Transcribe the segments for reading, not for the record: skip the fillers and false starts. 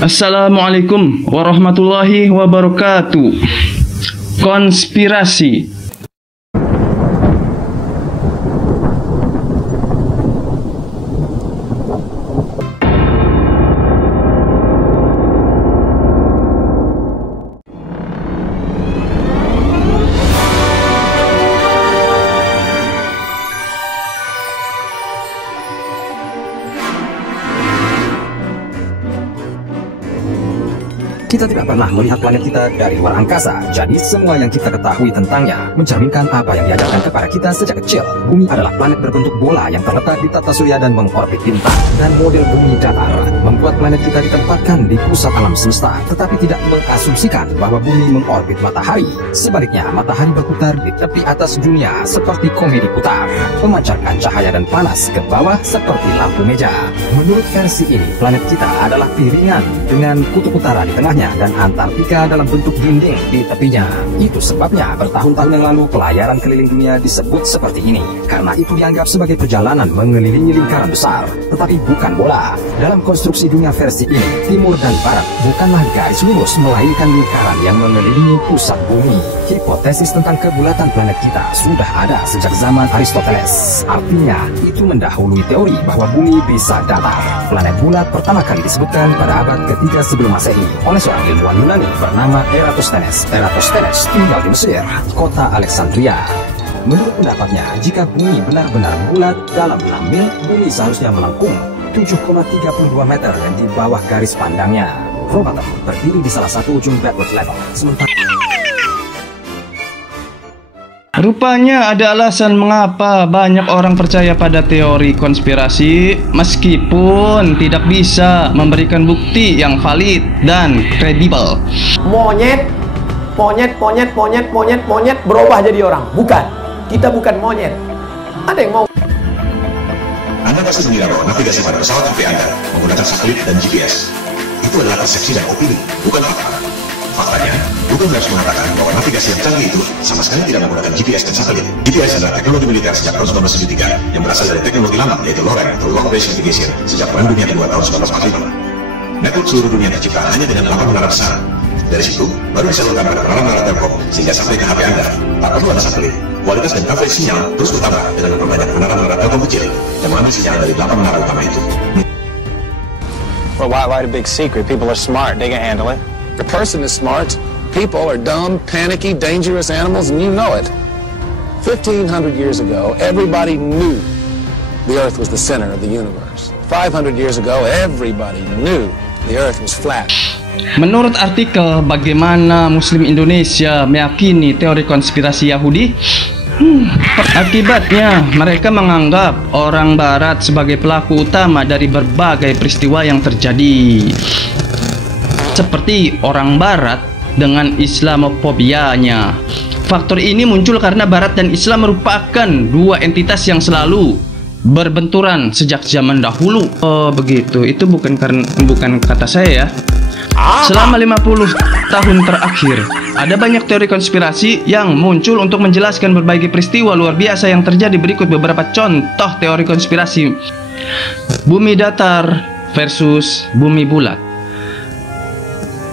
Assalamualaikum warahmatullahi wabarakatuh. Konspirasi. Kita tidak pernah melihat planet kita dari luar angkasa, jadi semua yang kita ketahui tentangnya mencerminkan apa yang diajarkan kepada kita sejak kecil. Bumi adalah planet berbentuk bola yang terletak di tata surya dan mengorbit bintang. Dan model bumi datar membuat planet kita ditempatkan di pusat alam semesta, tetapi tidak mengasumsikan bahwa bumi mengorbit matahari. Sebaliknya, matahari berputar di tepi atas dunia seperti komedi putar, memancarkan cahaya dan panas ke bawah seperti lampu meja. Menurut versi ini, planet kita adalah piringan dengan kutub utara di tengahnya dan Antartika dalam bentuk dinding di tepinya. Itu sebabnya bertahun-tahun yang lalu pelayaran keliling dunia disebut seperti ini, karena itu dianggap sebagai perjalanan mengelilingi lingkaran besar, tetapi bukan bola. Dalam konstruksi dunia versi ini, timur dan barat bukanlah garis lurus, melainkan lingkaran yang mengelilingi pusat bumi. Hipotesis tentang kebulatan planet kita sudah ada sejak zaman Aristoteles. Artinya, itu mendahului teori bahwa bumi bisa datar. Planet bulat pertama kali disebutkan pada abad ketiga sebelum Masehi oleh seorang ilmuwan Yunani bernama Eratosthenes. Eratosthenes tinggal di Mesir, kota Alexandria. Menurut pendapatnya, jika bumi benar-benar bulat dalam 6 mil, bumi seharusnya melengkung 7,32 meter di bawah garis pandangnya. Roboter berdiri di salah satu ujung backward level, sementara Rupanya ada alasan mengapa banyak orang percaya pada teori konspirasi meskipun tidak bisa memberikan bukti yang valid dan kredibel. Monyet berubah jadi orang. Bukan. Kita bukan monyet. Ada yang mau. Anda pasti mengira bahwa navigasi pada pesawat HP Anda menggunakan satelit dan GPS. Itu adalah persepsi dan opini, bukan fakta. Faktanya, Google Maps mengatakan bahwa navigasi yang canggih itu sama sekali tidak menggunakan GPS dan satelit. GPS adalah teknologi militer sejak tahun 1973 yang berasal dari teknologi lama, yaitu LORAN atau Long Range Navigation, sejak Perang Dunia Kedua tahun 1945. Network seluruh dunia tercipta hanya dengan 8 menara besar. Dari situ, baru disalurkan pada menara-menara Telkom sehingga sampai ke HP Anda. Tak perlu ada satelit. Kualitas dan coverage sinyal terus bertambah dengan memperbanyak menara-menara Telkom kecil yang mengambil sinyal dari 8 menara utama itu. Well, why the big secret? People are smart. They can handle it. The person is smart. People are dumb, panicky, dangerous animals, and you know it. 1,500 years ago, everybody knew the Earth was the center of the universe. 500 years ago, everybody knew the Earth was flat. Menurut artikel bagaimana Muslim Indonesia meyakini teori konspirasi Yahudi, akibatnya mereka menganggap orang Barat sebagai pelaku utama dari berbagai peristiwa yang terjadi. Seperti orang Barat dengan Islamofobianya. Faktor ini muncul karena Barat dan Islam merupakan dua entitas yang selalu berbenturan sejak zaman dahulu. Oh begitu, itu bukan kata saya ya. Selama 50 tahun terakhir, ada banyak teori konspirasi yang muncul untuk menjelaskan berbagai peristiwa luar biasa yang terjadi. Berikut beberapa contoh teori konspirasi. Bumi datar versus bumi bulat.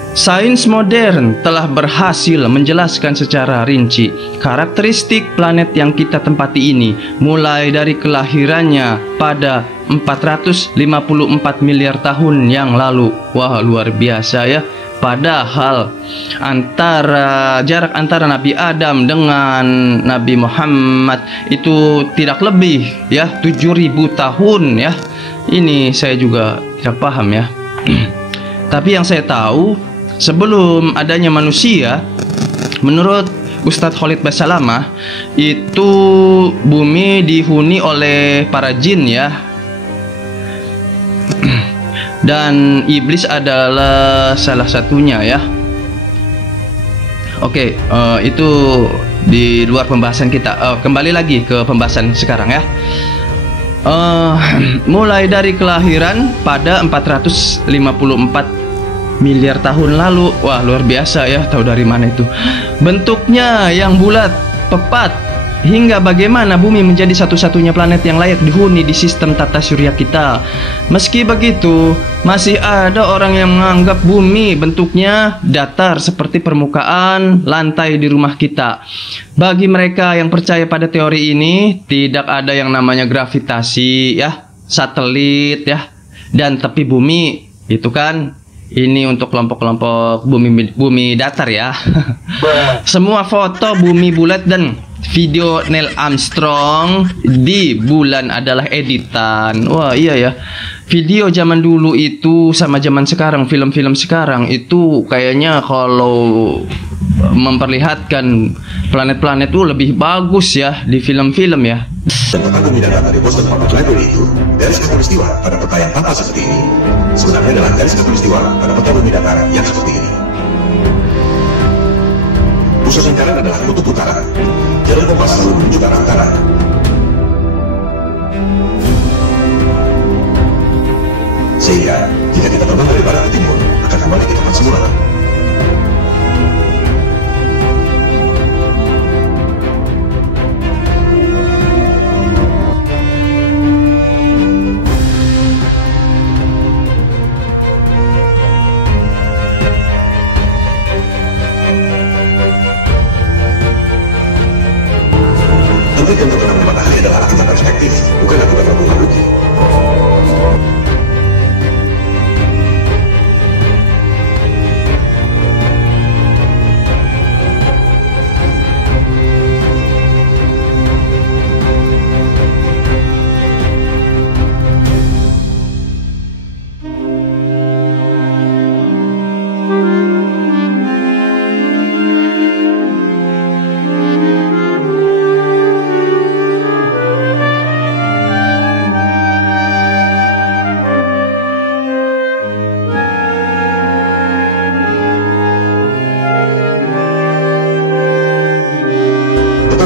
Sains modern telah berhasil menjelaskan secara rinci karakteristik planet yang kita tempati ini, mulai dari kelahirannya pada 454 miliar tahun yang lalu. Wah, luar biasa ya. Padahal jarak antara Nabi Adam dengan Nabi Muhammad itu tidak lebih ya 7.000 tahun ya. Ini saya juga tidak paham ya. Tapi yang saya tahu, sebelum adanya manusia, menurut Ustadz Khalid Basalamah, itu bumi dihuni oleh para jin ya. Dan iblis adalah salah satunya ya. Oke, itu di luar pembahasan kita. Kembali lagi ke pembahasan sekarang ya. Mulai dari kelahiran pada 454 miliar tahun lalu. Wah, luar biasa ya. Tahu dari mana itu? Bentuknya yang bulat, tepat hingga bagaimana bumi menjadi satu-satunya planet yang layak dihuni di sistem tata surya kita. Meski begitu, masih ada orang yang menganggap bumi bentuknya datar seperti permukaan lantai di rumah kita. Bagi mereka yang percaya pada teori ini, tidak ada yang namanya gravitasi ya, satelit ya, dan tepi bumi. Itu kan ini untuk kelompok-kelompok bumi datar ya. Semua foto bumi bulat dan video Neil Armstrong di bulan adalah editan. Wah iya ya, video zaman dulu itu sama zaman sekarang, film-film sekarang itu kayaknya kalau memperlihatkan planet-planet itu lebih bagus ya di film-film ya. Dan tentang bumi datar dari Boston Public Library itu, garis khatulistiwa pada peta yang tampak seperti ini sebenarnya adalah garis khatulistiwa pada peta bumi datar yang seperti ini. Pusat lingkaran adalah kutub utara. Jalur kompas selalu menuju ke arah utara. Sehingga jika kita terbang dari barat ke timur, akan kembali ke tempat semula. Yang terbenam matahari adalah akibat perspektif, bukan akibat gabungan bukti.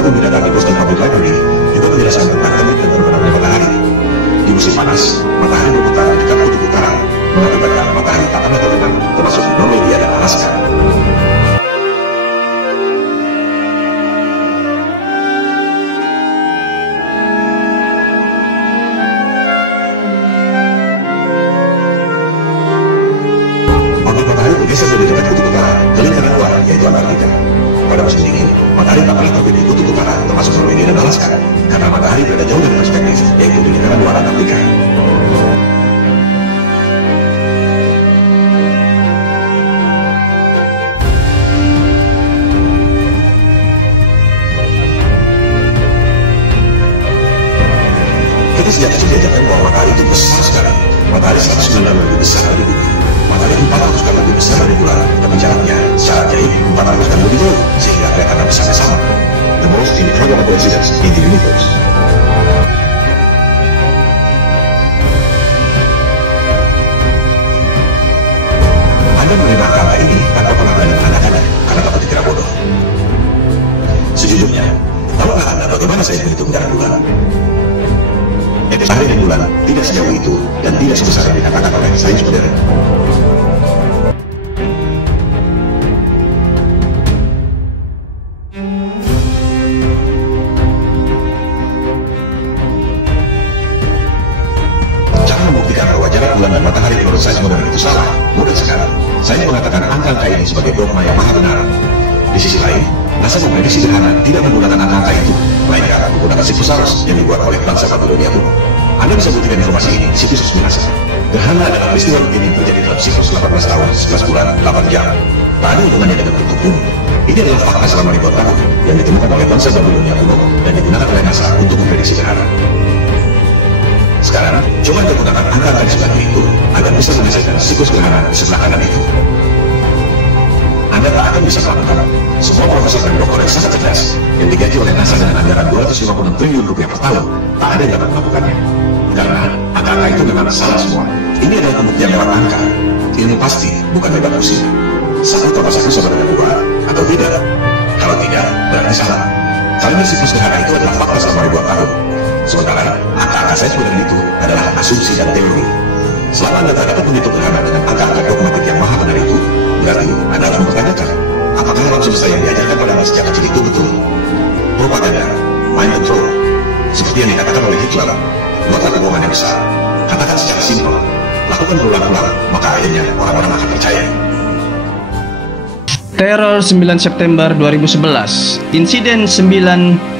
Bumi datar di Boston Public Library juga menjelaskan tentang terbit dan terbenamnya matahari. Di musim panas, matahari berputar di dekat kutub utara, mengakibatkan matahari tak pernah terbenam, termasuk Norwegia dan Alaska. Orbit matahari bergeser dari dekat kutub utara ke lingkaran luar, yaitu Antartika. Pada musim dingin, matahari tak pernah terbit di kutub utara, termasuk Norwegia dan Alaska, karena matahari berada jauh dari perspektif, yaitu di lingkaran luar Antartika. Kita sejak kecil diajarkan bahwa matahari itu besar sekali. Matahari 109 kali lebih besar dari bumi. Matahari 400 kali lebih besar dari bulan, tapi jaraknya secara jauh 400 kali lebih jauh, sehingga kelihatan besarnya sama. The most improbable coincidence in the universe. Anda menerima kata ini tanpa pernah berani menanyakannya, karena takut dikira bodoh. Sejujurnya, tahukah Anda bagaimana saya menghitung jarak bulan? Matahari dan bulan tidak sejauh itu dan tidak sebesar yang dikatakan oleh sains modern. Cara membuktikan bahwa jarak bulan dan matahari menurut sains modern itu salah mudah sekali. Sains mengatakan angka-angka ini sebagai dogma yang maha benar. Di sisi lain, NASA memprediksi gerhana tidak menggunakan angka-angka itu, melainkan menggunakan siklus yang dibuat oleh bangsa Babilonia kuno. Anda bisa buktikan informasi ini di situs resmi NASA. Gerhana adalah peristiwa rutin yang terjadi dalam siklus 18 tahun, 11 bulan, 8 jam. Tak ada hubungannya dengan bentuk bumi. Ini adalah fakta selama ribuan tahun yang ditemukan oleh bangsa Babilonia kuno dan digunakan oleh NASA untuk memprediksi gerhana. Sekarang, coba Anda gunakan angka-angka di sebelah kiri itu agar bisa menyelesaikan siklus gerhana di sebelah kanan itu. Anda tak akan bisa melakukan. Semua profesor dan dokter yang sangat cerdas yang digaji oleh NASA dengan anggaran 256 triliun rupiah per tahun, tak ada yang dapat melakukannya. Karena angka-angka itu memang salah semua. Ini adalah pembuktian lewat angka. Ilmu pasti bukan lewat usia. Satu tambah satu sama dengan 2 atau tidak? Kalau tidak, berarti salah. Karena siklus gerhana itu adalah fakta selama ribuan tahun. Sementara angka-angka sains modern itu adalah asumsi dan teori. Selama Anda tak dapat menghitung gerhana dengan angka-angka dogmatik yang maha benar itu, berarti Anda harus mempertanyakan, apakah alam semesta yang diajarkan pada Anda sejak kecil itu betul? Propaganda mind control. Seperti yang dikatakan oleh Hitler, buatlah kebohongan yang besar. Katakan secara simpel, lakukan berulang-ulang, maka akhirnya orang-orang akan percaya. Teror 9 September 2011. Insiden 9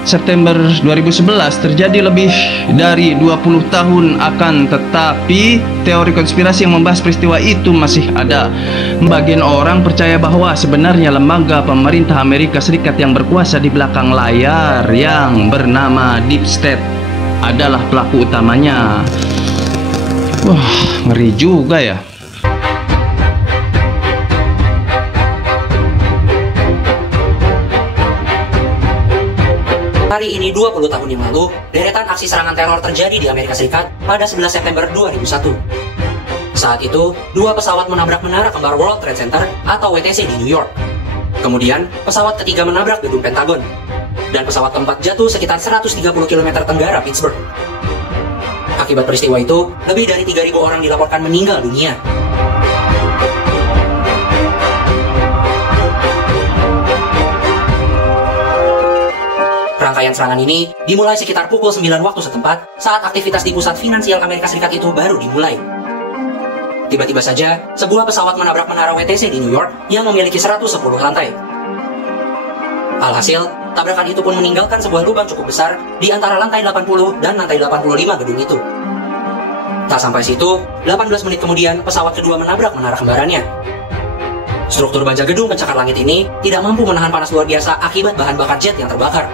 September 2011 terjadi lebih dari 20 tahun, akan tetapi teori konspirasi yang membahas peristiwa itu masih ada. Sebagian orang percaya bahwa sebenarnya lembaga pemerintah Amerika Serikat yang berkuasa di belakang layar yang bernama Deep State adalah pelaku utamanya. Wah, ngeri juga ya. Hari ini 20 tahun yang lalu, deretan aksi serangan teror terjadi di Amerika Serikat pada 11 September 2001. Saat itu, dua pesawat menabrak menara kembar World Trade Center atau WTC di New York. Kemudian, pesawat ketiga menabrak gedung Pentagon. Dan pesawat keempat jatuh sekitar 130 km tenggara Pittsburgh. Akibat peristiwa itu, lebih dari 3.000 orang dilaporkan meninggal dunia. Rangkaian serangan ini dimulai sekitar pukul 9 waktu setempat saat aktivitas di pusat finansial Amerika Serikat itu baru dimulai. Tiba-tiba saja, sebuah pesawat menabrak menara WTC di New York yang memiliki 110 lantai. Alhasil, tabrakan itu pun meninggalkan sebuah lubang cukup besar di antara lantai 80 dan lantai 85 gedung itu. Tak sampai situ, 18 menit kemudian pesawat kedua menabrak menara kembarannya. Struktur baja gedung pencakar langit ini tidak mampu menahan panas luar biasa akibat bahan bakar jet yang terbakar.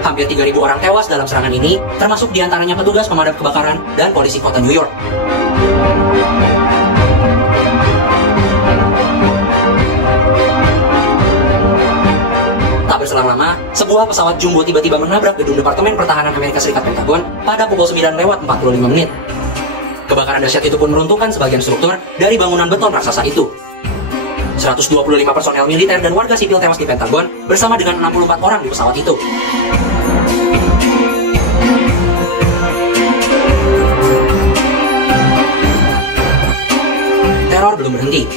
Hampir 3.000 orang tewas dalam serangan ini, termasuk diantaranya petugas pemadam kebakaran dan polisi kota New York. Tak berselang lama, sebuah pesawat jumbo tiba-tiba menabrak gedung Departemen Pertahanan Amerika Serikat Pentagon pada pukul 9:45. Kebakaran dahsyat itu pun meruntuhkan sebagian struktur dari bangunan beton raksasa itu. 125 personel militer dan warga sipil tewas di Pentagon bersama dengan 64 orang di pesawat itu. Teror belum berhenti.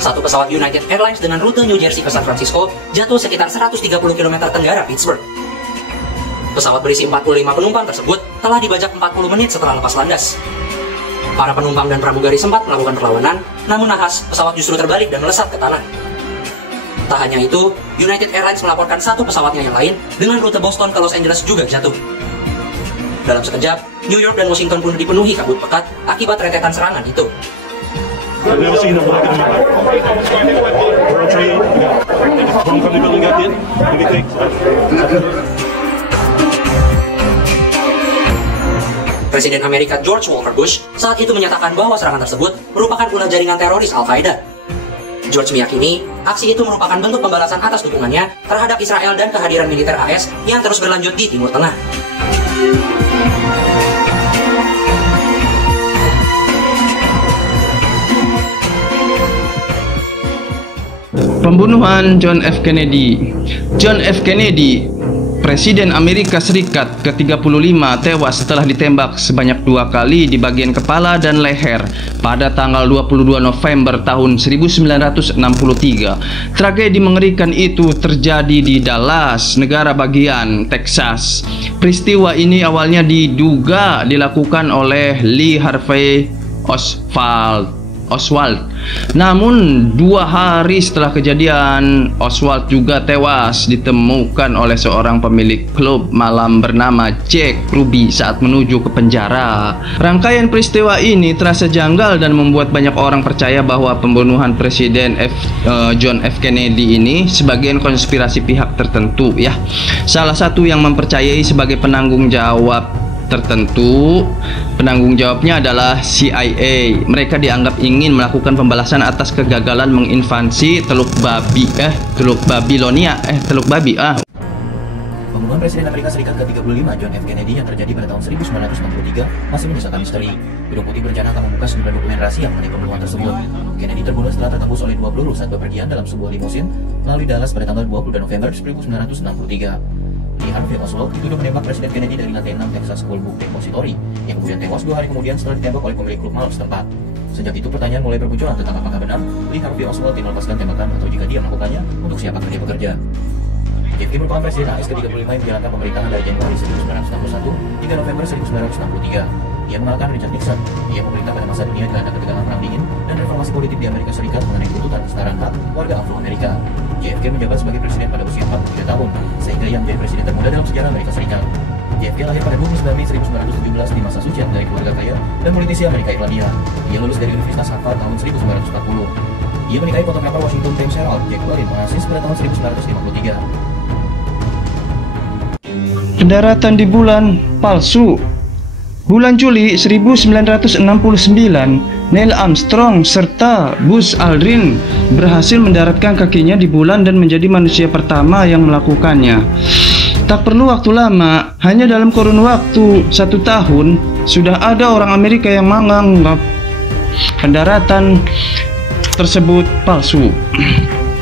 Satu pesawat United Airlines dengan rute New Jersey ke San Francisco jatuh sekitar 130 km tenggara Pittsburgh. Pesawat berisi 45 penumpang tersebut telah dibajak 40 menit setelah lepas landas. Para penumpang dan pramugari sempat melakukan perlawanan, namun nahas pesawat justru terbalik dan melesat ke tanah. Tak hanya itu, United Airlines melaporkan satu pesawatnya yang lain dengan rute Boston ke Los Angeles juga jatuh. Dalam sekejap, New York dan Washington pun dipenuhi kabut pekat akibat rentetan serangan itu. Presiden Amerika George Walker Bush saat itu menyatakan bahwa serangan tersebut merupakan ulah jaringan teroris Al-Qaeda. George meyakini aksi itu merupakan bentuk pembalasan atas dukungannya terhadap Israel dan kehadiran militer AS yang terus berlanjut di Timur Tengah. Pembunuhan John F. Kennedy. John F. Kennedy, Presiden Amerika Serikat ke-35, tewas setelah ditembak sebanyak 2 kali di bagian kepala dan leher pada tanggal 22 November tahun 1963. Tragedi mengerikan itu terjadi di Dallas, negara bagian Texas. Peristiwa ini awalnya diduga dilakukan oleh Lee Harvey Oswald. Namun 2 hari setelah kejadian, Oswald juga tewas ditemukan oleh seorang pemilik klub malam bernama Jack Ruby saat menuju ke penjara. Rangkaian peristiwa ini terasa janggal dan membuat banyak orang percaya bahwa pembunuhan Presiden John F. Kennedy ini sebagian konspirasi pihak tertentu ya. Salah satu yang mempercayai sebagai penanggung jawab tertentu, penanggung jawabnya adalah CIA. Mereka dianggap ingin melakukan pembalasan atas kegagalan menginvasi Teluk Babi. Pembunuhan Presiden Amerika Serikat ke-35 John F. Kennedy yang terjadi pada tahun 1963 masih menyisakan misteri. Gedung Putih berencana akan membuka sejumlah dokumen rahasia mengenai pembunuhan tersebut. Kennedy terbunuh setelah tertembus oleh 2 peluru saat bepergian dalam sebuah limusin melalui Dallas pada tanggal 22 November 1963. Lee Harvey Oswald dituduh menembak Presiden Kennedy dari lantai 6 Texas Schoolbook Depository, yang kemudian tewas 2 hari kemudian setelah ditembak oleh pemilik klub malam setempat. Sejak itu pertanyaan mulai bermunculan tentang apakah benar Lee Harvey Oswald melepaskan tembakan atau jika dia melakukannya, untuk siapa dia bekerja. JFK merupakan presiden AS ke-35 yang menjalankan pemerintahan dari Januari 1961 hingga November 1963. Ia mengalahkan Richard Nixon. Ia memerintah pada masa dunia dilanda ketegangan perang dingin dan reformasi politik di Amerika Serikat mengenai tuntutan kesetaraan hak warga Afro-Amerika. JFK menjabat sebagai presiden pada usia 43 tahun, sehingga ia menjadi presiden termuda dalam sejarah Amerika Serikat. JFK lahir pada 29 Mei 1917 di Massachusetts dari keluarga kaya dan politisi Amerika Irlandia. Ia lulus dari Universitas Harvard tahun 1940. Ia menikahi fotografer Washington Times Herald, Jack Walin Onassis pada tahun 1953. Pendaratan di bulan palsu. Bulan Juli 1969, Neil Armstrong serta Buzz Aldrin berhasil mendaratkan kakinya di bulan dan menjadi manusia pertama yang melakukannya. Tak perlu waktu lama, hanya dalam kurun waktu 1 tahun, sudah ada orang Amerika yang menganggap pendaratan tersebut palsu.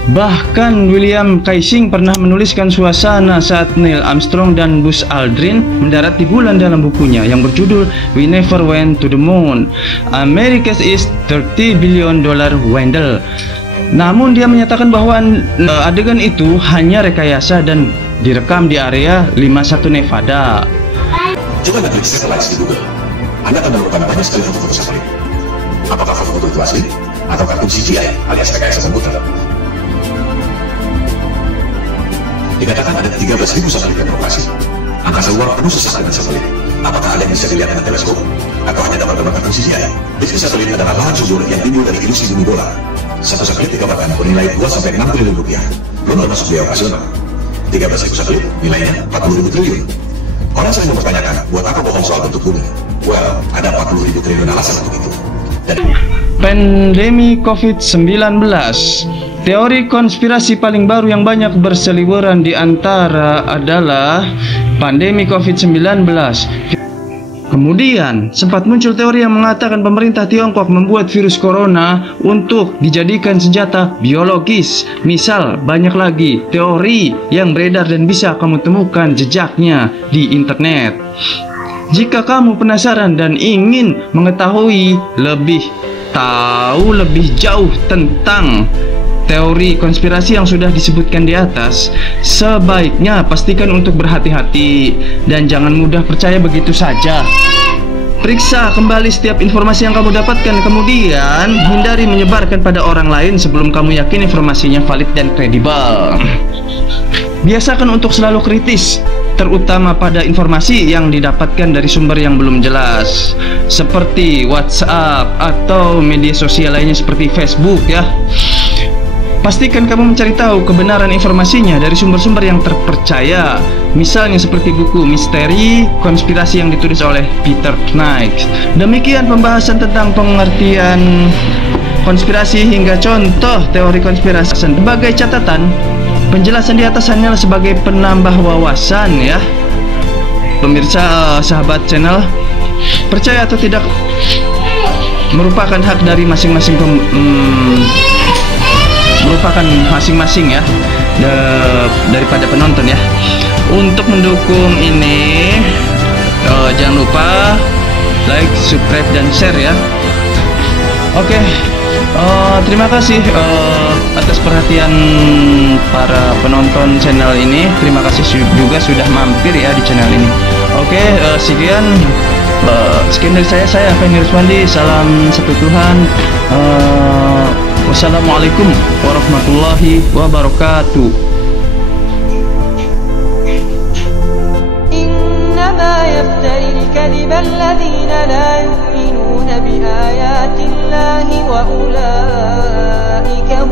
Bahkan William Kaysing pernah menuliskan suasana saat Neil Armstrong dan Buzz Aldrin mendarat di bulan dalam bukunya yang berjudul We Never Went to the Moon, America's is $30 billion Wendell. Namun dia menyatakan bahwa adegan itu hanya rekayasa dan direkam di area 51 Nevada. Coba Anda klik satelit di Google. Anda akan menemukan banyak sekali foto-foto satelit. Apakah foto-foto itu asli atau kartun CGI alias rekayasa komputer? Dikatakan ada 13.000 satelit yang beroperasi. Angkasa luar penuh sesak dengan satelit. Apakah ada yang bisa dilihat dengan teleskop? Atau hanya gambar-gambar kartun CGI? Bisnis satelit adalah lahan subur yang timbul dari ilusi bumi bola. Satu satelit dikabarkan bernilai 2-6 triliun rupiah, belum termasuk biaya operasional. 13.000 satelit, nilainya 40.000 triliun. Orang sering mempertanyakan, buat apa bohong soal bentuk bumi? Well, ada 40.000 triliun alasan untuk itu. Pandemi COVID-19. Teori konspirasi paling baru yang banyak berseliweran di antara adalah pandemi COVID-19. Kemudian, sempat muncul teori yang mengatakan pemerintah Tiongkok membuat virus corona untuk dijadikan senjata biologis. Misal, banyak lagi teori yang beredar dan bisa kamu temukan jejaknya di internet. Jika kamu penasaran dan ingin mengetahui lebih jauh tentang teori konspirasi yang sudah disebutkan di atas, sebaiknya pastikan untuk berhati-hati dan jangan mudah percaya begitu saja. Periksa kembali setiap informasi yang kamu dapatkan, kemudian hindari menyebarkan pada orang lain sebelum kamu yakin informasinya valid dan kredibel. Biasakan untuk selalu kritis, terutama pada informasi yang didapatkan dari sumber yang belum jelas, seperti WhatsApp atau media sosial lainnya seperti Facebook ya. Pastikan kamu mencari tahu kebenaran informasinya dari sumber-sumber yang terpercaya, misalnya seperti buku Misteri Konspirasi yang ditulis oleh Peter Knight. Demikian pembahasan tentang pengertian konspirasi hingga contoh teori konspirasi. Sebagai catatan, penjelasan di atas hanyalah sebagai penambah wawasan ya. Pemirsa, sahabat channel, percaya atau tidak merupakan hak dari masing-masing ya, daripada penonton ya. Untuk mendukung ini jangan lupa like, subscribe dan share ya. Oke, terima kasih atas perhatian para penonton channel ini. Terima kasih juga sudah mampir ya di channel ini. Oke, sekian dari saya Feni Ruswandi. Salam satu Tuhan. Wassalamualaikum warahmatullahi wabarakatuh. Innama yaftari al-kadhiba alladhina la yu'minuna bi ayati Allahi wa ulaika